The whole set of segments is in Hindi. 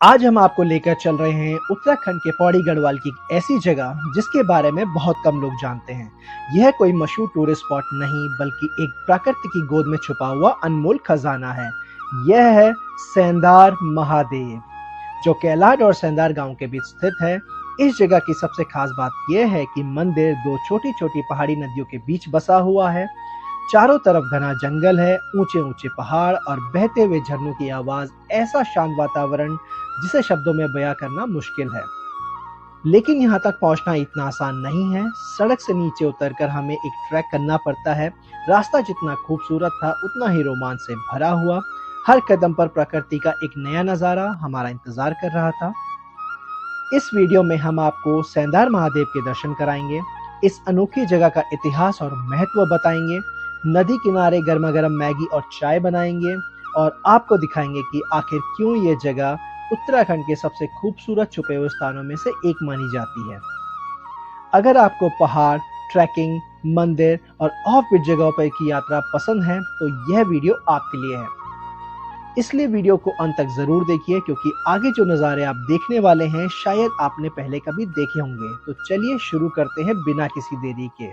आज हम आपको लेकर चल रहे हैं उत्तराखंड के पौड़ी गढ़वाल की एक ऐसी जगह जिसके बारे में बहुत कम लोग जानते हैं। यह कोई मशहूर टूरिस्ट स्पॉट नहीं बल्कि एक प्रकृति की गोद में छुपा हुआ अनमोल खजाना है। यह है सेंधार महादेव, जो कैलाड और सेंधार गांव के बीच स्थित है। इस जगह की सबसे खास बात यह है कि मंदिर दो छोटी छोटी पहाड़ी नदियों के बीच बसा हुआ है। चारों तरफ घना जंगल है, ऊंचे ऊंचे पहाड़ और बहते हुए झरनों की आवाज, ऐसा शांत वातावरण जिसे शब्दों में बयां करना मुश्किल है। लेकिन यहाँ तक पहुँचना इतना आसान नहीं है। सड़क से नीचे उतरकर हमें एक ट्रैक करना पड़ता है। रास्ता जितना खूबसूरत था उतना ही रोमांच से भरा हुआ। हर कदम पर प्रकृति का एक नया नजारा हमारा इंतजार कर रहा था। इस वीडियो में हम आपको सेंधार महादेव के दर्शन कराएंगे, इस अनोखी जगह का इतिहास और महत्व बताएंगे, नदी किनारे गर्मा गर्म मैगी और चाय बनाएंगे और आपको दिखाएंगे कि आखिर क्यों ये जगह उत्तराखंड के सबसे खूबसूरत छुपे हुए स्थानों में से एक मानी जाती है। अगर आपको पहाड़, ट्रैकिंग, मंदिर और ऑफ बीट जगहों पर की यात्रा पसंद है तो यह वीडियो आपके लिए है। इसलिए वीडियो को अंत तक जरूर देखिए, क्योंकि आगे जो नज़ारे आप देखने वाले हैं शायद आपने पहले कभी देखे होंगे। तो चलिए शुरू करते हैं बिना किसी देरी के।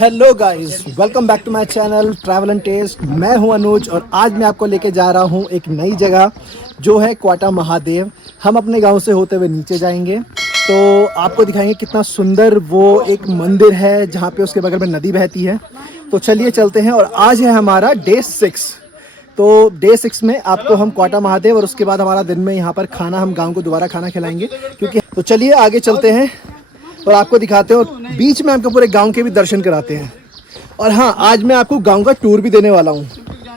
Hello guys, welcome back to my channel travel and test. मैं हूं अनुज और आज मैं आपको लेके जा रहा हूं एक नई जगह जो है क्वाटा महादेव। हम अपने गांव से होते हुए नीचे जाएंगे तो आपको दिखाएंगे कितना सुंदर वो एक मंदिर है जहां पे उसके बगल में नदी बहती है। तो चलिए चलते हैं। और आज है हमारा डे 6। तो डे 6 में आपको हम क्वाटा महादेव और उसके बाद हमारा दिन में यहाँ पर खाना, हम गाँव को दोबारा खाना खिलाएंगे क्योंकि। तो चलिए आगे चलते हैं और आपको दिखाते हैं और बीच में आपको पूरे गांव के भी दर्शन कराते हैं। और हाँ, आज मैं आपको गांव का टूर भी देने वाला हूँ,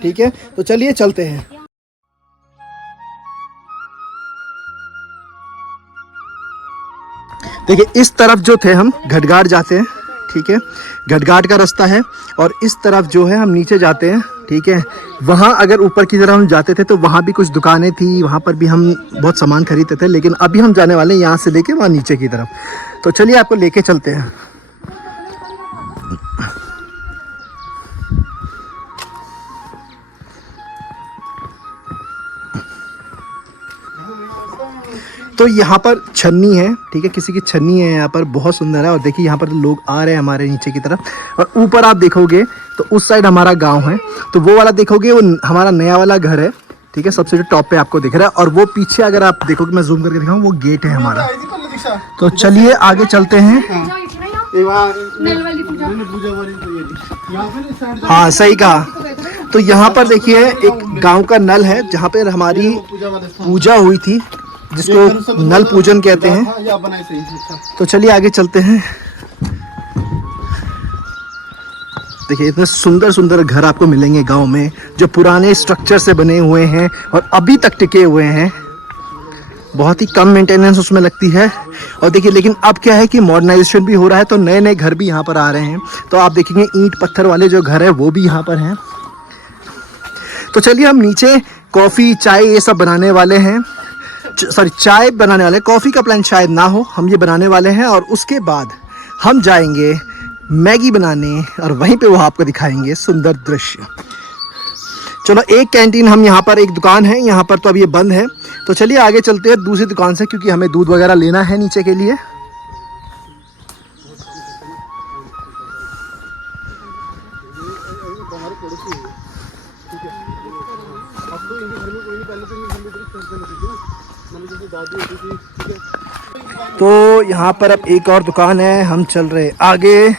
ठीक है। तो चलिए चलते हैं। देखिए इस तरफ जो थे हम घटघाट जाते हैं, ठीक है। घटघाट का रास्ता है और इस तरफ जो है हम नीचे जाते हैं, ठीक है। वहाँ अगर ऊपर की तरफ हम जाते थे तो वहाँ भी कुछ दुकानें थी, वहाँ पर भी हम बहुत सामान खरीदते थे। लेकिन अभी हम जाने वाले हैं यहाँ से लेके वहाँ नीचे की तरफ। तो चलिए आपको लेके चलते हैं। तो यहाँ पर छन्नी है, ठीक है, किसी की छन्नी है यहाँ पर, बहुत सुंदर है। और देखिए यहाँ पर लोग आ रहे हैं हमारे नीचे की तरफ। और ऊपर आप देखोगे तो उस साइड हमारा गांव है, तो वो वाला देखोगे वो हमारा नया वाला घर है, ठीक है, सबसे जो टॉप पे आपको दिख रहा है। और वो पीछे अगर आप देखोगे, मैं जूम करके दिखाऊं, वो गेट है हमारा। तो चलिए आगे चलते हैं। हाँ सही कहा। तो यहाँ पर देखिए एक गांव का नल है जहाँ पे हमारी पूजा हुई थी, जिसको नल पूजन कहते हैं। तो चलिए आगे चलते हैं। देखिए इतने सुंदर सुंदर घर आपको मिलेंगे गांव में, जो पुराने स्ट्रक्चर से बने हुए हैं और अभी तक टिके हुए हैं। बहुत ही कम मेंटेनेंस उसमें लगती है। और देखिए लेकिन अब क्या है कि मॉडर्नाइजेशन भी हो रहा है, तो नए नए घर भी यहाँ पर आ रहे हैं। तो आप देखेंगे ईंट पत्थर वाले जो घर है वो भी यहाँ पर हैं। तो चलिए हम नीचे कॉफ़ी चाय ये सब बनाने वाले हैं। सॉरी, चाय बनाने वाले, कॉफ़ी का प्लान शायद ना हो, हम ये बनाने वाले हैं। और उसके बाद हम जाएंगे मैगी बनाने और वहीं पे वो आपको दिखाएंगे सुंदर दृश्य। चलो एक कैंटीन, हम यहाँ पर एक दुकान है यहाँ पर, तो अब ये बंद है। तो चलिए आगे चलते हैं दूसरी दुकान से, क्योंकि हमें दूध वगैरह लेना है नीचे के लिए। तो यहाँ पर अब एक और दुकान है, हम चल रहे आगे।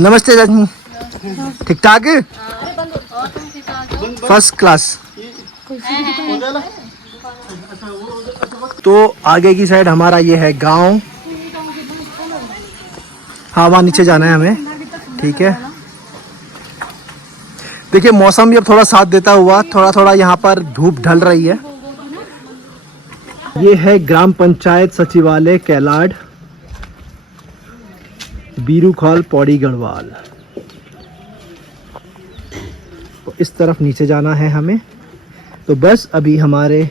नमस्ते चाची, ठीक ठाक है, फर्स्ट क्लास। तो आगे की साइड हमारा ये है गांव। हाँ वहाँ नीचे जाना है हमें, ठीक है। देखिए मौसम भी अब थोड़ा साथ देता हुआ, थोड़ा थोड़ा यहाँ पर धूप ढल रही है। ये है ग्राम पंचायत सचिवालय कैलाड, बीरूखाल, पौड़ी गढ़वाल। तो इस तरफ नीचे जाना है हमें। तो बस अभी हमारे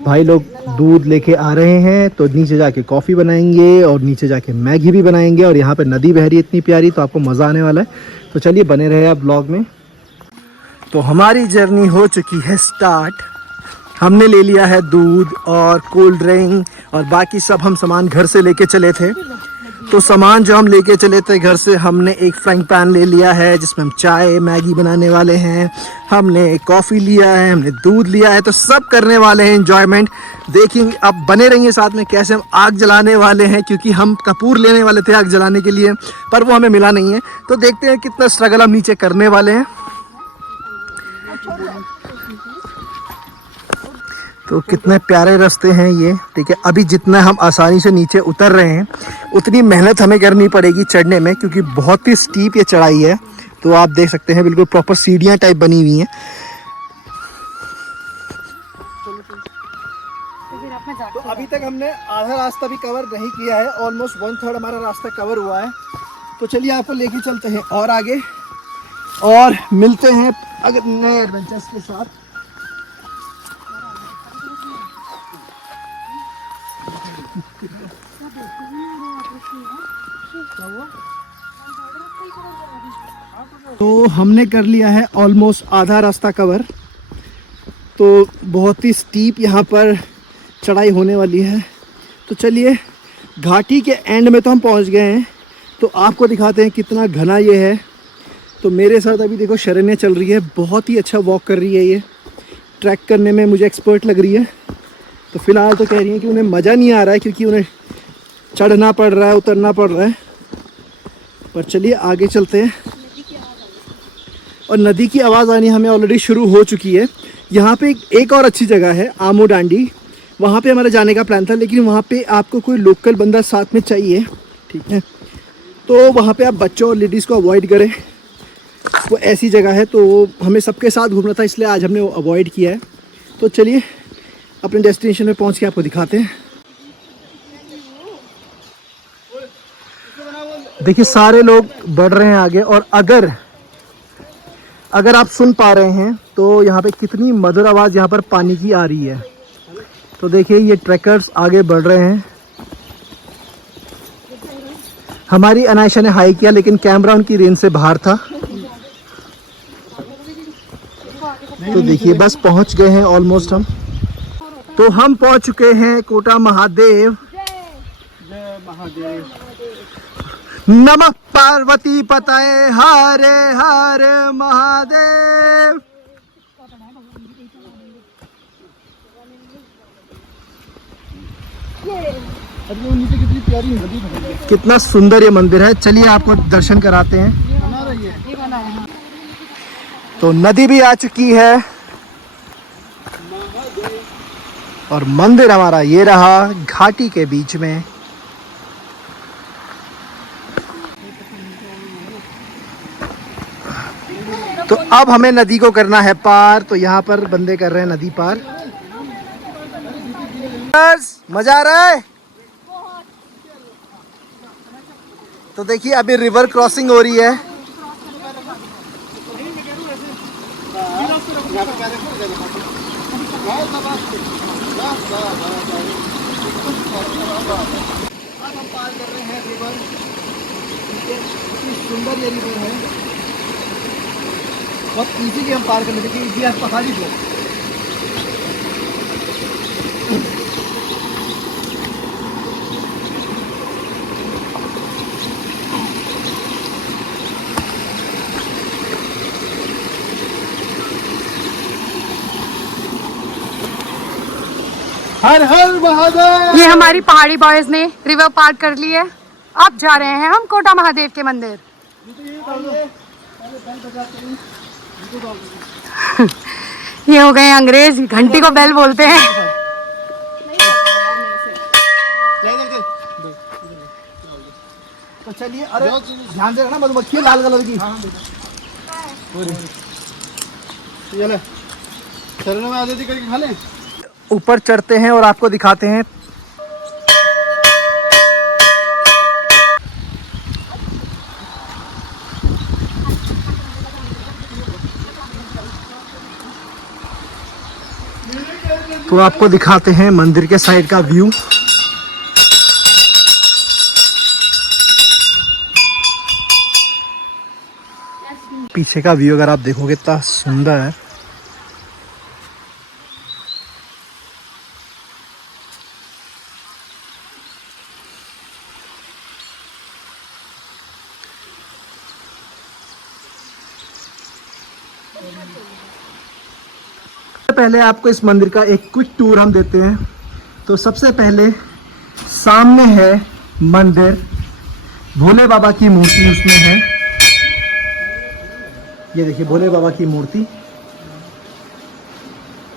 भाई लोग दूध लेके आ रहे हैं, तो नीचे जाके कॉफ़ी बनाएंगे और नीचे जाके मैगी भी बनाएंगे। और यहाँ पे नदी बह रही है इतनी प्यारी, तो आपको मज़ा आने वाला है। तो चलिए बने रहे आप ब्लॉग में। तो हमारी जर्नी हो चुकी है स्टार्ट। हमने ले लिया है दूध और कोल्ड ड्रिंक और बाकी सब हम सामान घर से लेके चले थे। तो सामान जो हम लेके चले थे घर से, हमने एक फ्राइंग पैन ले लिया है जिसमें हम चाय मैगी बनाने वाले हैं, हमने कॉफ़ी लिया है, हमने दूध लिया है। तो सब करने वाले हैं एंजॉयमेंट। देखेंगे, अब बने रहिए साथ में कैसे हम आग जलाने वाले हैं, क्योंकि हम कपूर लेने वाले थे आग जलाने के लिए, पर वो हमें मिला नहीं है। तो देखते हैं कितना स्ट्रगल हम नीचे करने वाले हैं। तो कितने प्यारे रास्ते हैं ये, ठीक है। अभी जितना हम आसानी से नीचे उतर रहे हैं उतनी मेहनत हमें करनी पड़ेगी चढ़ने में, क्योंकि बहुत ही स्टीप ये चढ़ाई है। तो आप देख सकते हैं बिल्कुल प्रॉपर सीढ़ियाँ टाइप बनी हुई हैं। तो अभी तक हमने आधा रास्ता भी कवर नहीं किया है, ऑलमोस्ट 1/3 हमारा रास्ता कवर हुआ है। तो चलिए आपको लेके चलते हैं और आगे, और मिलते हैं अगर नए एडवेंचर्स के साथ। तो हमने कर लिया है ऑलमोस्ट आधा रास्ता कवर। तो बहुत ही स्टीप यहाँ पर चढ़ाई होने वाली है। तो चलिए, घाटी के एंड में तो हम पहुँच गए हैं। तो आपको दिखाते हैं कितना घना ये है। तो मेरे साथ अभी देखो शरण्या चल रही है, बहुत ही अच्छा वॉक कर रही है। ये ट्रैक करने में मुझे एक्सपर्ट लग रही है। तो फिलहाल तो कह रही है कि उन्हें मज़ा नहीं आ रहा है, क्योंकि उन्हें चढ़ना पड़ रहा है, उतरना पड़ रहा है। पर चलिए आगे चलते हैं। और नदी की आवाज़ आनी हमें ऑलरेडी शुरू हो चुकी है। यहाँ पे एक और अच्छी जगह है आमो डांडी, वहाँ पे हमारा जाने का प्लान था, लेकिन वहाँ पे आपको कोई लोकल बंदा साथ में चाहिए, ठीक है। तो वहाँ पे आप बच्चों और लेडीज़ को अवॉइड करें। वो ऐसी जगह है, तो हमें सबके साथ घूमना था, इसलिए आज हमने अवॉइड किया है। तो चलिए अपने डेस्टिनेशन में पहुँच के आपको दिखाते हैं। देखिए सारे लोग बढ़ रहे हैं आगे, और अगर आप सुन पा रहे हैं तो यहाँ पे कितनी मधुर आवाज़ यहाँ पर पानी की आ रही है। तो देखिए ये ट्रैकर्स आगे बढ़ रहे हैं। हमारी अनायशा ने हाई किया, लेकिन कैमरा उनकी रेंज से बाहर था। तो देखिए बस पहुँच गए हैं ऑलमोस्ट हम। तो हम पहुँच चुके हैं कोटा महादेव। जय महादेव। नमः पार्वती पतये हरे हरे महादेव। कितना सुंदर ये मंदिर है। चलिए आपको दर्शन कराते हैं। तो नदी भी आ चुकी है और मंदिर हमारा ये रहा घाटी के बीच में। तो अब हमें नदी को करना है पार। तो यहाँ पर बंदे कर रहे हैं नदी पार। बस मजा आ रहा है। तो देखिए अभी रिवर क्रॉसिंग हो रही है। अब हम पार कर रहे हैं रिवर। कितनी सुंदर ये रिवर है, बहुत इजीली हम पार कर लेते हैं, इजी आप पहाड़ी को। हर हर महादेव। ये हमारी पहाड़ी बॉयज ने रिवर पार कर ली है। अब जा रहे हैं हम कोटा महादेव के मंदिर। ये हो गए अंग्रेज, घंटी को बेल बोलते हैं। तो चलिए, अरे ध्यान से रखना, मधुमक्खी है लाल कलर की। चलो में आजादी करके खा लें। ऊपर चढ़ते हैं और आपको दिखाते हैं। तो आपको दिखाते हैं मंदिर के साइड का व्यू। पीछे का व्यू अगर आप देखोगे इतना सुंदर है। पहले आपको इस मंदिर का एक क्विक टूर हम देते हैं। तो सबसे पहले सामने है मंदिर, भोले बाबा की मूर्ति उसमें है। ये देखिए भोले बाबा की मूर्ति,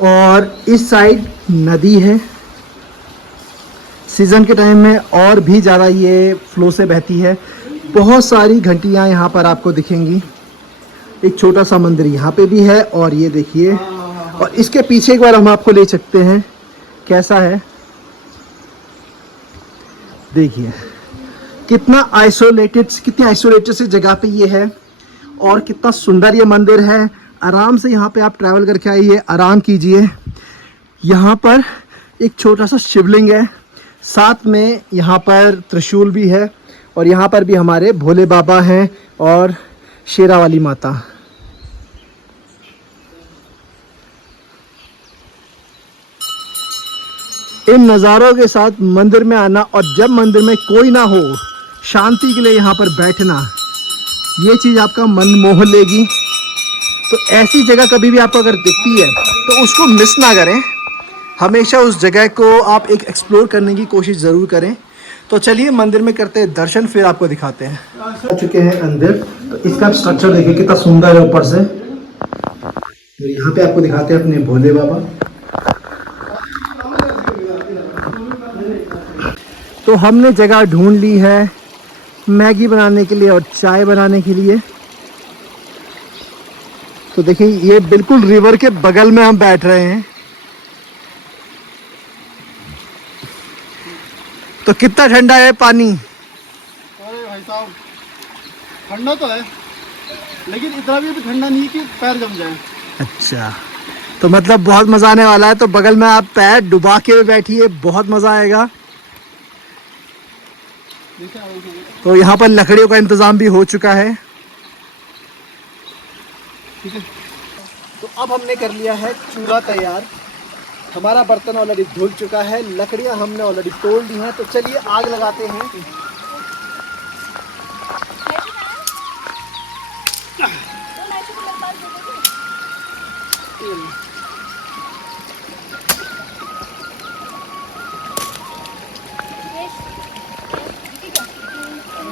और इस साइड नदी है। सीजन के टाइम में और भी ज़्यादा ये फ्लो से बहती है। बहुत सारी घंटियाँ यहाँ पर आपको दिखेंगी। एक छोटा सा मंदिर यहाँ पे भी है, और ये देखिए, और इसके पीछे एक बार हम आपको ले सकते हैं कैसा है। देखिए कितनी आइसोलेटेड सी जगह पे ये है, और कितना सुंदर ये मंदिर है। आराम से यहाँ पे आप ट्रैवल करके आइए, आराम कीजिए। यहाँ पर एक छोटा सा शिवलिंग है, साथ में यहाँ पर त्रिशूल भी है, और यहाँ पर भी हमारे भोले बाबा हैं और शेरा वाली माता। इन नज़ारों के साथ मंदिर में आना, और जब मंदिर में कोई ना हो, शांति के लिए यहाँ पर बैठना, ये चीज़ आपका मन मोह लेगी। तो ऐसी जगह कभी भी आपको अगर दिखती है तो उसको मिस ना करें। हमेशा उस जगह को आप एक एक्सप्लोर करने की कोशिश ज़रूर करें। तो चलिए मंदिर में करते हैं दर्शन, फिर आपको दिखाते हैं। आ चुके हैं अंदर। तो इसका स्ट्रक्चर देखिए कितना सुंदर है ऊपर से। तो यहाँ पे आपको दिखाते हैं अपने भोले बाबा। तो हमने जगह ढूंढ ली है मैगी बनाने के लिए और चाय बनाने के लिए। तो देखिए ये बिल्कुल रिवर के बगल में हम बैठ रहे हैं। तो कितना ठंडा है पानी। अरे भाई साहब, ठंडा तो है, लेकिन इतना भी ठंडा नहीं कि पैर जम जाए। अच्छा, तो मतलब बहुत मज़ा आने वाला है। तो बगल में आप पैर डुबा के बैठिए, बहुत मज़ा आएगा। तो यहाँ पर लकड़ियों का इंतज़ाम भी हो चुका है। ठीक है। तो अब हमने कर लिया है चूल्हा तैयार। हमारा बर्तन ऑलरेडी धुल चुका है, लकड़ियाँ हमने ऑलरेडी तोड़ ली हैं। तो चलिए आग लगाते हैं।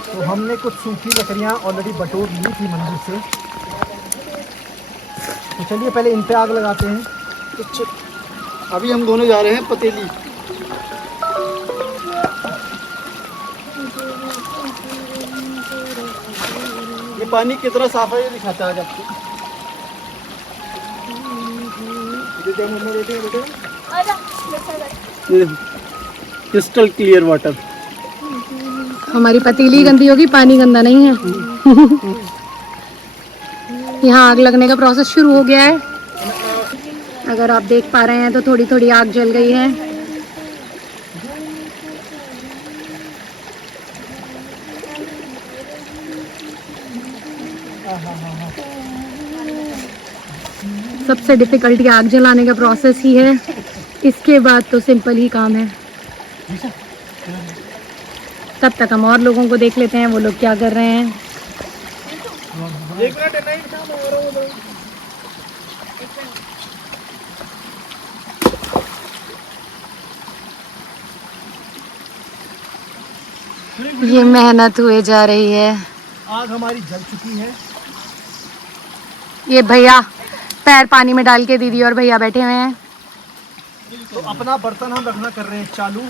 तो हमने कुछ सूखी लकड़ियाँ ऑलरेडी बटोर ली थी मंदिर से। तो चलिए पहले इन पे आग लगाते हैं। कुछ अभी हम दोनों जा रहे हैं पतीली। ये पानी कितना साफ है ये दिखाता है आपको। Crystal clear water. हमारी पतीली गंदी होगी, पानी गंदा नहीं है। यहाँ आग लगने का प्रोसेस शुरू हो गया है। अगर आप देख पा रहे हैं तो थोड़ी थोड़ी आग जल गई है। सबसे डिफिकल्टी आग जलाने का प्रोसेस ही है। इसके बाद तो सिंपल ही काम है। तब तक हम और लोगों को देख लेते हैं वो लोग क्या कर रहे हैं। ये मेहनत हुए जा रही है। आग हमारी जल चुकी है। ये भैया पैर पानी में डाल के दीदी और भैया बैठे हुए हैं। तो अपना बर्तन हम रखना कर रहे हैं चालू।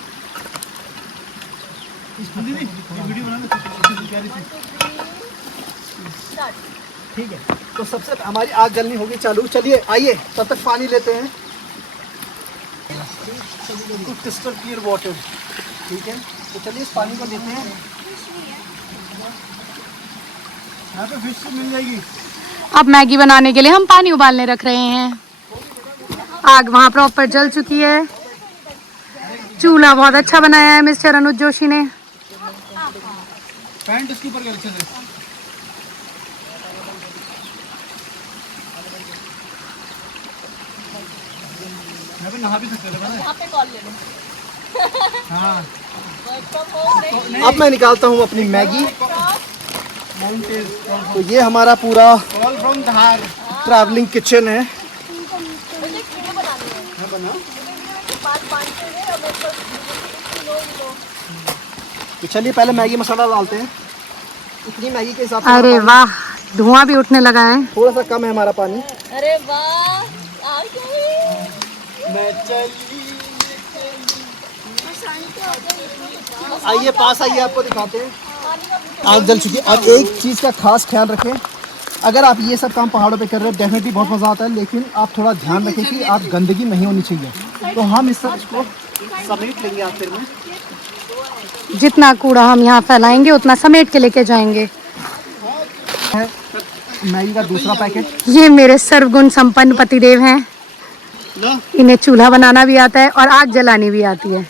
ठीक है, तो सबसे हमारी आग जलनी होगी चालू। चलिए आइए तब तक पानी लेते हैं। Crystal clear water. ठीक है, तो चलिए इस पानी को लेते हैं। यहाँ पे फिश मिल जाएगी। अब मैगी बनाने के लिए हम पानी उबालने रख रहे हैं। आग वहाँ प्रॉपर जल चुकी है। चूल्हा बहुत अच्छा बनाया है मिस्टर अनुज जोशी ने। पैंट इसके ऊपर अच्छे से। यहाँ पे नहा भी सकते थे यहाँ पे कॉल ले लो। हाँ अब मैं निकालता हूँ अपनी मैगी। माउंटेन तो ये हमारा पूरा call from Dhar. Travelling kitchen है। मुझे एक वीडियो बनानी है। हाँ बना। बात बांधते हुए और मेरे को लो। तो चलिए पहले मैगी मसाला डालते हैं। इतनी मैगी के हिसाब से अरे हमारा वाह, धुआं भी उठने लगा है। पानी थोड़ा सा कम है हमारा पानी। अरे वाह, आ गई। मैं चली। आइए पास आइए, आपको दिखाते हैं। आग जल चुकी है। अब एक चीज़ का खास ख्याल रखें, अगर आप ये सब काम पहाड़ों पे कर रहे हो डेफिनेटली बहुत मज़ा आता है, लेकिन आप थोड़ा ध्यान रखें कि आप गंदगी नहीं होनी चाहिए। तो हम इस सब इसको समेट लेंगे आखिर में। जितना कूड़ा हम यहाँ फैलाएंगे उतना समेट के लेके जाएंगे। है मैगी का दूसरा पैकेट। ये मेरे सर्वगुण संपन्न पतिदेव हैं। इन्हें चूल्हा बनाना भी आता है और आग जलानी भी आती है।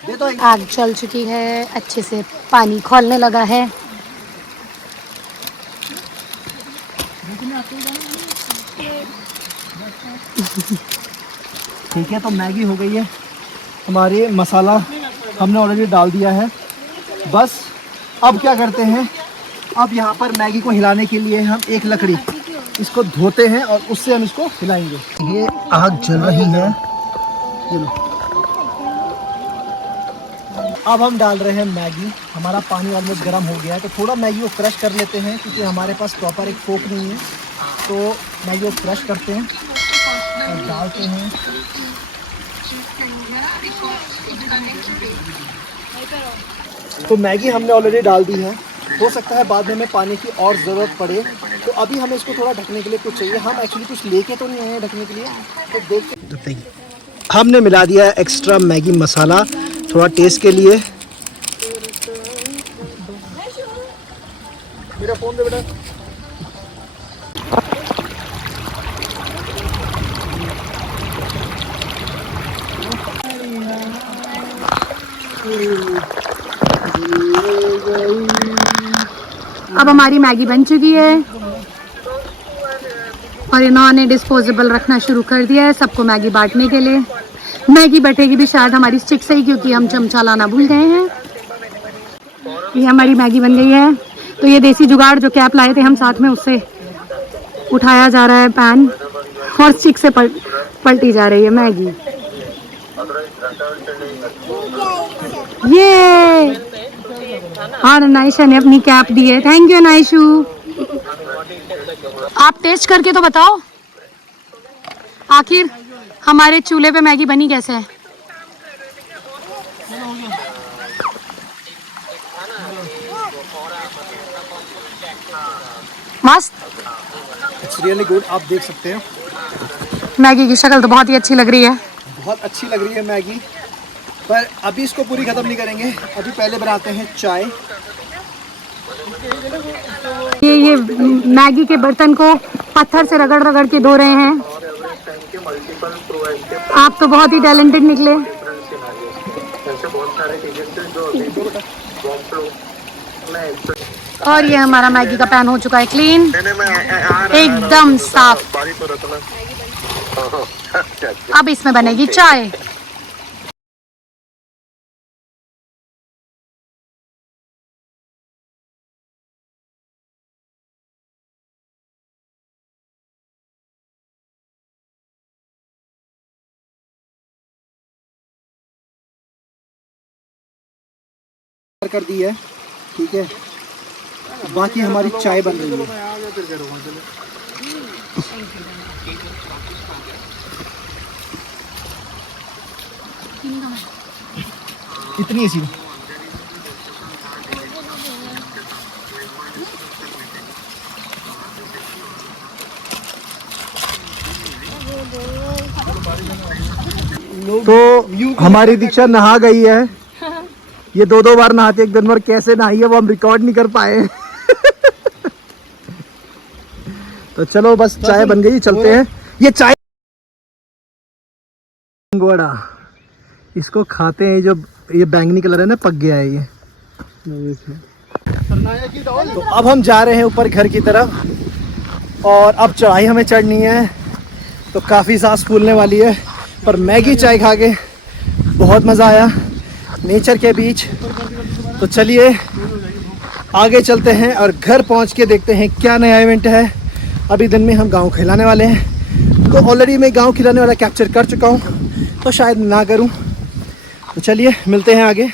आग जल चुकी है, अच्छे से पानी खौलने लगा है। ठीक है, तो मैगी हो गई है हमारी। मसाला हमने ऑलरेडी डाल दिया है। बस अब क्या करते हैं, अब यहाँ पर मैगी को हिलाने के लिए हम एक लकड़ी इसको धोते हैं और उससे हम इसको हिलाएंगे। ये आग जल रही है। ये लो। अब हम डाल रहे हैं मैगी। हमारा पानी ऑलमोस्ट गर्म हो गया है, तो थोड़ा मैगी को क्रश कर लेते हैं क्योंकि हमारे पास प्रॉपर एक फोक नहीं है। तो मैगी को क्रश करते हैं और डालते हैं। तो मैगी हमने ऑलरेडी डाल दी है। हो सकता है बाद में हमें पानी की और ज़रूरत पड़े, तो अभी हमें इसको थोड़ा ढकने के लिए कुछ चाहिए। हम एक्चुअली कुछ लेके तो नहीं आए हैं ढकने के लिए, तो देखते। हमने मिला दिया है एक्स्ट्रा मैगी मसाला थोड़ा टेस्ट के लिए। मेरा फोन दे बेटा। अब हमारी मैगी बन चुकी है और इन्होंने डिस्पोजेबल रखना शुरू कर दिया है सबको मैगी बांटने के लिए। मैगी बैठेगी भी शायद हमारी स्टिक से ही, क्योंकि हम चमचा लाना भूल गए हैं। ये हमारी मैगी बन गई है। तो ये देसी जुगाड़ जो कैप लाए थे हम साथ में, उससे उठाया जा रहा है पैन और स्टिक से पलटी जा रही है मैगी। ये और नाइशा ने अपनी कैप दी है। Thank you Naishu. आप टेस्ट करके तो बताओ आखिर हमारे चूल्हे पे मैगी बनी कैसे है। मस्त, इट्स रियली गुड। आप देख सकते हैं मैगी की शक्ल तो बहुत ही अच्छी लग रही है। बहुत अच्छी लग रही है मैगी, पर अभी इसको पूरी ख़त्म नहीं करेंगे। अभी पहले बनाते हैं चाय। ये मैगी के बर्तन को पत्थर से रगड़ रगड़ के धो रहे हैं। आप तो बहुत ही टैलेंटेड निकले। और ये हमारा मैगी का पैन हो चुका है क्लीन, एकदम साफ। अब इसमें बनेगी चाय। कर दी है, ठीक है। बाकी हमारी चाय बन रही है। इतनी सी तो हमारी दीक्षा नहा गई है। ये दो बार नहाते एक दिन भर, कैसे नहाई है वो हम रिकॉर्ड नहीं कर पाए। तो चलो बस चाय बन गई, चलते हैं। ये चाय गोड़ा इसको खाते हैं। जब ये बैंगनी कलर है ना, पक गया है ये। तो अब हम जा रहे हैं ऊपर घर की तरफ और अब चढ़ाई हमें चढ़नी है, तो काफ़ी सांस फूलने वाली है। पर मैगी चाय खा के बहुत मज़ा आया नेचर के बीच। तो चलिए आगे चलते हैं और घर पहुंच के देखते हैं क्या नया इवेंट है। अभी दिन में हम गांव खिलाने वाले हैं, तो ऑलरेडी मैं गांव खिलाने वाला कैप्चर कर चुका हूं, तो शायद ना करूं। तो चलिए मिलते हैं आगे।